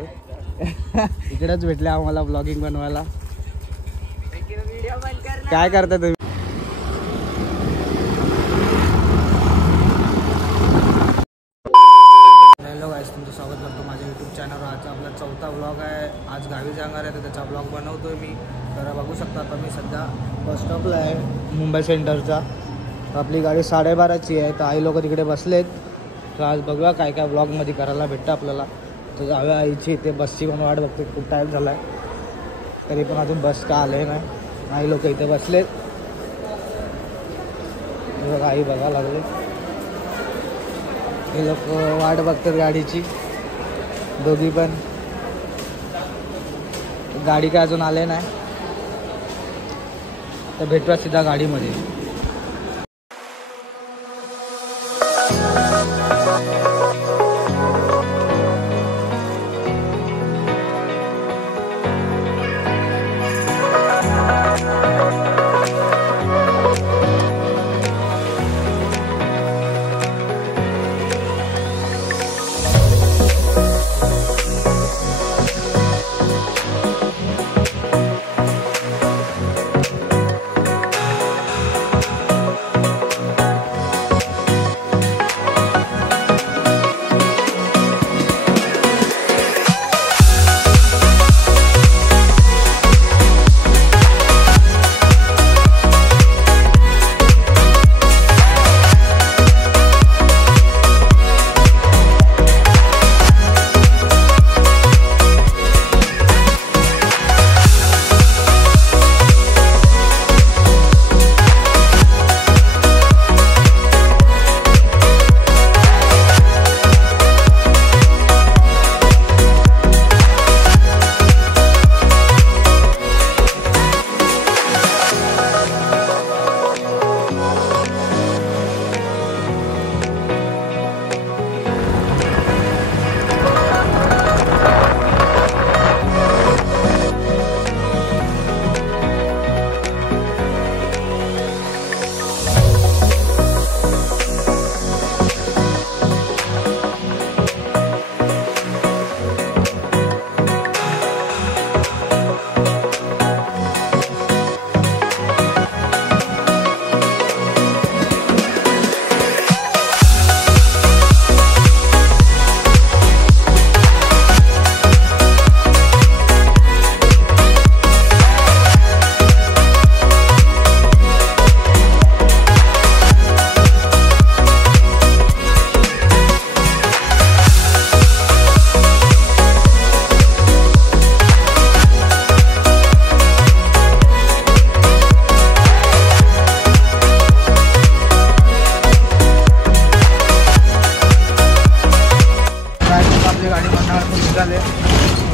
इकडेच भेटले आम्हाला ब्लॉगिंग बनवायला. काय करता तुम्ही? हॅलो गाईस, तुमचं स्वागत करतो माझ्या यूट्यूब चॅनलवर. आजचा आपला 4था ब्लॉग आहे. आज गावी जाणार आहे तर त्याचा ब्लॉग बनवतोय मी. तर बघू शकता आता मी सध्या बस स्टॉपला आहे मुंबई सेंटरचा. तर आपली गाडी 12:30ची आहे. तर आई लोक तिकडे बसलेत. तर आज बघूया काय काय ब्लॉगमध्ये करायला भेटतं आपल्याला. तर जाऊया आईची इथे बसची पण वाट बघते. खूप टाईम झाला आहे तरी पण अजून बस का आले नाही. आई लोक इथे बसलेत. आई बघा लागले. हे लोक वाट बघतात गाडीची. दोघी पण. गाडी काय अजून आले नाही. तर भेटूया सीधा गाडीमध्ये.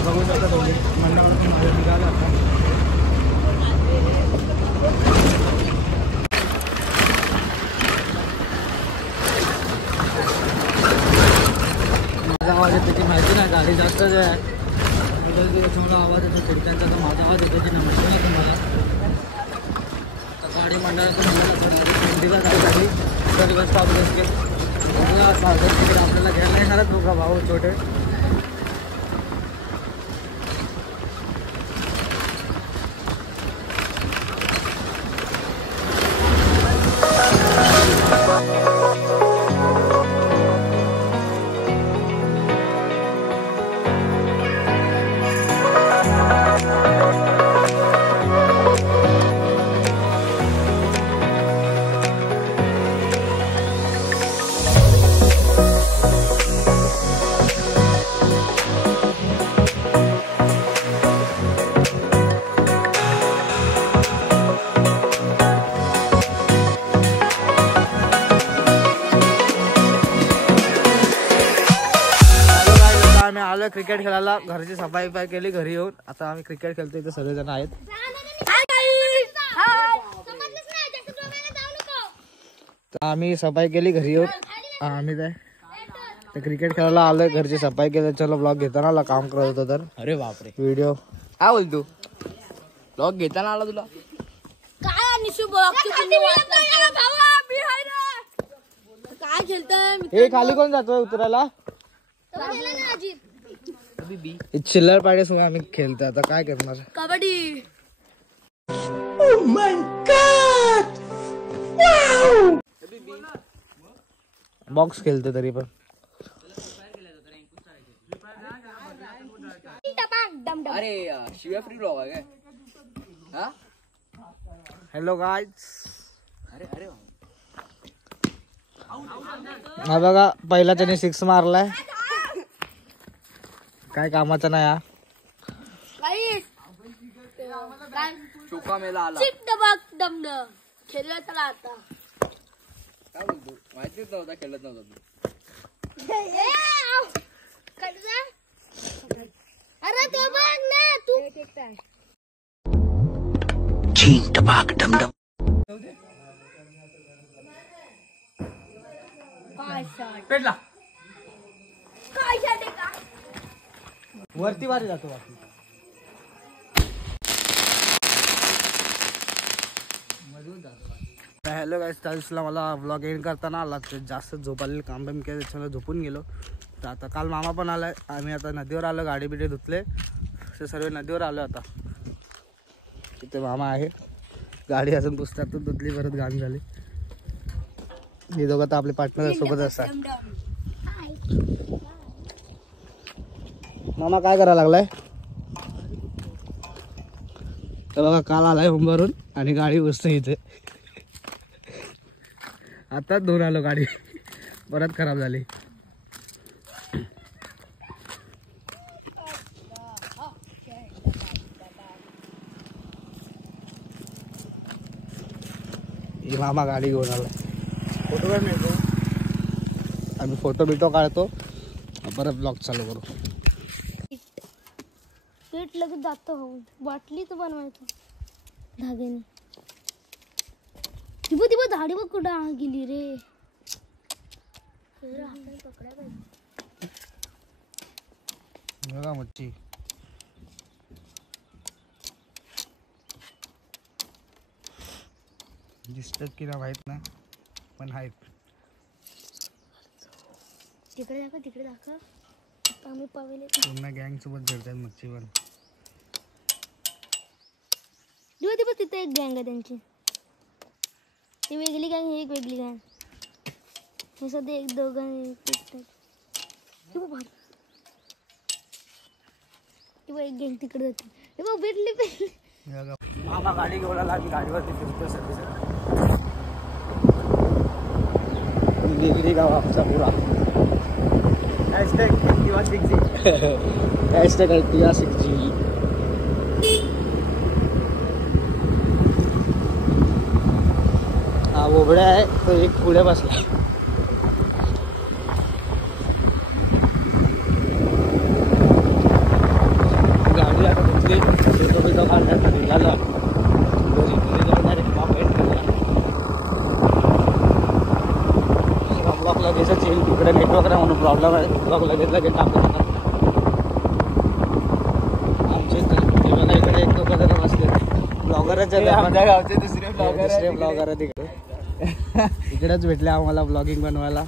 बघू शकता दोघे मंडळावरून माझ्या निघालं आता. माझा आवाज येतो त्याची माहिती नाही. गाडी जास्तच आहे त्याच्यामुळे आवाज येतो खिडक्यांचा. तर माझा आवाज येतो त्याची माहिती नाही तुम्हाला. तर गाडी मंडळातून निघाला गाडी तरी बस स्टॉप बसले. तिकडे आपल्याला घ्यायला येणारच बघा भाऊ छोटे. आलो क्रिकेट खेळायला. घरची सफाई केली घरी येऊन. आता आम्ही क्रिकेट खेळतो. इथे सगळेजण आहेत. तर आम्ही सफाई केली घरी येऊन. आम्ही काय तर क्रिकेट खेळायला आलोय. घरची सफाई केली. चलो ब्लॉग घेताना काम करत होतो. तर अरे बापरे व्हिडिओ काय बोलतो ब्लॉग घेताना आला तुला काय खेळतोय? हे खाली कोण जातोय उतरायला? हे चिल्लर पाड्या सगळं आम्ही खेळतो आता काय करणार. कबड्डी. बॉक्स खेळतो तरी पण. अरे शिव्या फ्री ब्लॉग आहे काय? हा हॅलो गाईज. अरे अरे हा बघा पहिला त्याने 6 मारलाय. काय कामाचा नाही हा. चोका मेला आला. खेळला चला आता. काय बोलतो माहितीच नव्हता खेळत नव्हता तू. अरे तो बघ ना तू. पेटला. काय शाटे का. वरती वारी जातो बाकी. हॅलो गाईस, त्यादिवशीला मला व्लॉग एंड करताना आला तर जास्त झोपालेलं काम पण केलं त्याच्यामुळे झोपून गेलो. तर आता काल मामा पण आलाय. आम्ही आता नदीवर आलो, गाडी बिडी धुतले ते सर्व नदीवर आलो. आता तिथे मामा आहे. गाडी अजून पुस्तकातून धुतली, परत घाण झाली. हे दोघं तर आपले पार्टनर सोबत असतात. मामा काय करायला लागलाय? तर बघा काल आलाय मुंबईवरून आणि गाडी बसते इथे. आताच धुवून आलो गाडी, परत खराब झाली. ही मामा गाडी घेऊन आला. फोटो काढ नाही तो. आम्ही फोटो बिटो काढतो, परत ब्लॉग चालू करू. पीठ लगेच जात होऊन बाटलीच बनवायचं धाग्याने. तिबो तिबो झाडी बघ कुठं गेली रे. बघा मच्छी. दिसतात की ना माहित ना, पण आहेत. तिकडे दाखव तिकडे दाखव. आम्ही पावेले पूर्ण गँग सोबत फिरतात मच्छी पण. दिवस दिवस तिथे एक गँग आहे त्यांची. ती वेगळी गँग, ही एक वेगळी गँग. हे सध्या एक दोघं किंवा एक गँग तिकडे जाते. हे बघ भेटली भेटली. मामा गाडी घेऊन आला की गाडीवरती फिरतो सगळी. वेगळी गाव आमचा पुरा. हॅशटॅग किंवा 6G. हॅशटॅग किंवा 6G. हा बोबड्या आहे तो एक पुढे बसला. गाडी आता घेतली, फोटो बिटो काढण्यात निघाला. ब्लॉग लगेचच येईल. तिकडे नेटवर्क नाही म्हणून प्रॉब्लेम आहे. ब्लॉग लगेच टाकतो. आमचे बघा इकडे एक दोघं जण बसले. ब्लॉगरच आहे आमच्या गावचे. दुसरे ब्लॉगर आहे तिकडे. इकडेच भेटले आम्हाला ब्लॉगिंग बनवायला.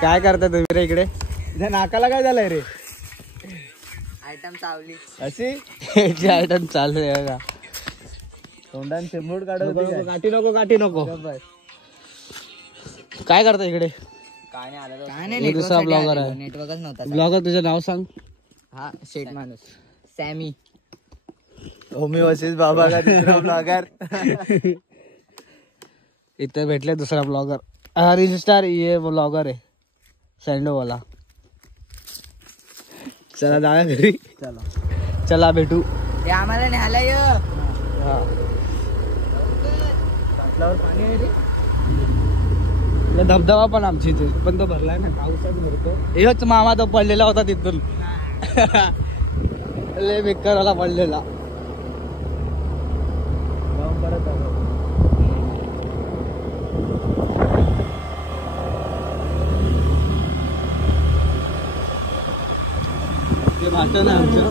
काय करता तुम्ही रे इकडे? नाकाला काय झालंय रे? आयटम चावली अशी आयटम चालू आहे बघा. तोंडान शेंबूड काढत. गाठी नको. काय करता इकडे? काय नाही आलं. काय हे दुसरा ब्लॉगर आहे. नेटवर्कच नव्हता. ब्लॉगर तुझं नाव सांग. हा शेट माणूस सॅमी. ओमी वशीष बाबा का दुसरा ब्लॉगर. इथे भेटले दुसरा ब्लॉगर. रील स्टार ये ब्लॉगर आहे सँडो वाला. चला जाऊया घरी. चला भेटू. ते आम्हाला न्यायला ये. हा पाणी आहे रे. धबधबा पण आमच्या इथे, पण तो भरलाय ना, पावसात भरतो. हेच मामा तो पडलेला होता तिथून. लय बेकारला पडलेला. ते भात ना आमच्या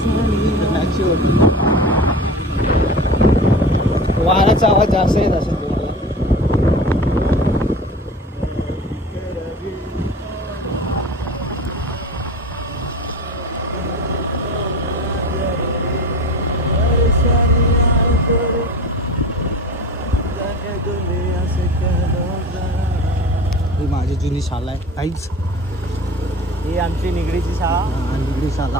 वाराचा आवाज जास्त येत असेल तुम्हाला. ही शाळा आहे काहीच. ही आमची निगडीची शाळा. निगडी शाळा.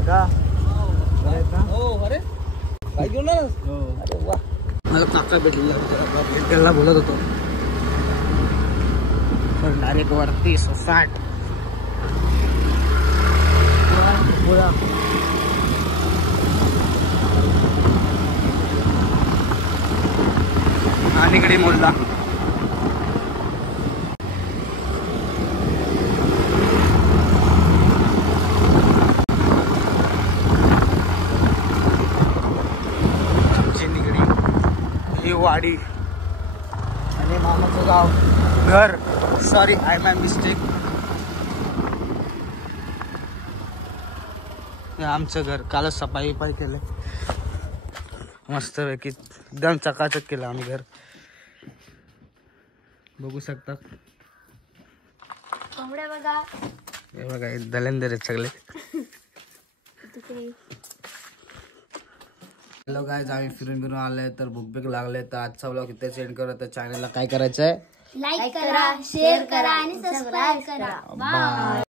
अगा हो अरे काय घेऊन अरे वा. मला काका भेटली त्याला बोलत होतो पण डायरेक्ट वरती सोसाट बोला. निगडी मोडला. ही वाडी आणि मामाचं गाव घर. Sorry I my mistake. आमचं घर कालच सफाई केलं मस्त पैकी एकदम चकाचक केलं आम्ही घर. बघू शकता कोंबड्या बघा. हे बघा हे दलेंदर आहेत सगळे. हॅलो गाईज आम्ही फिरून आलोय तर भूक लागले तर आजचा व्लॉग इथे सेंड करा. तर चॅनलला काय करायचं आहे लाईक करा शेअर करा आणि सबस्क्राईब करा. बाय.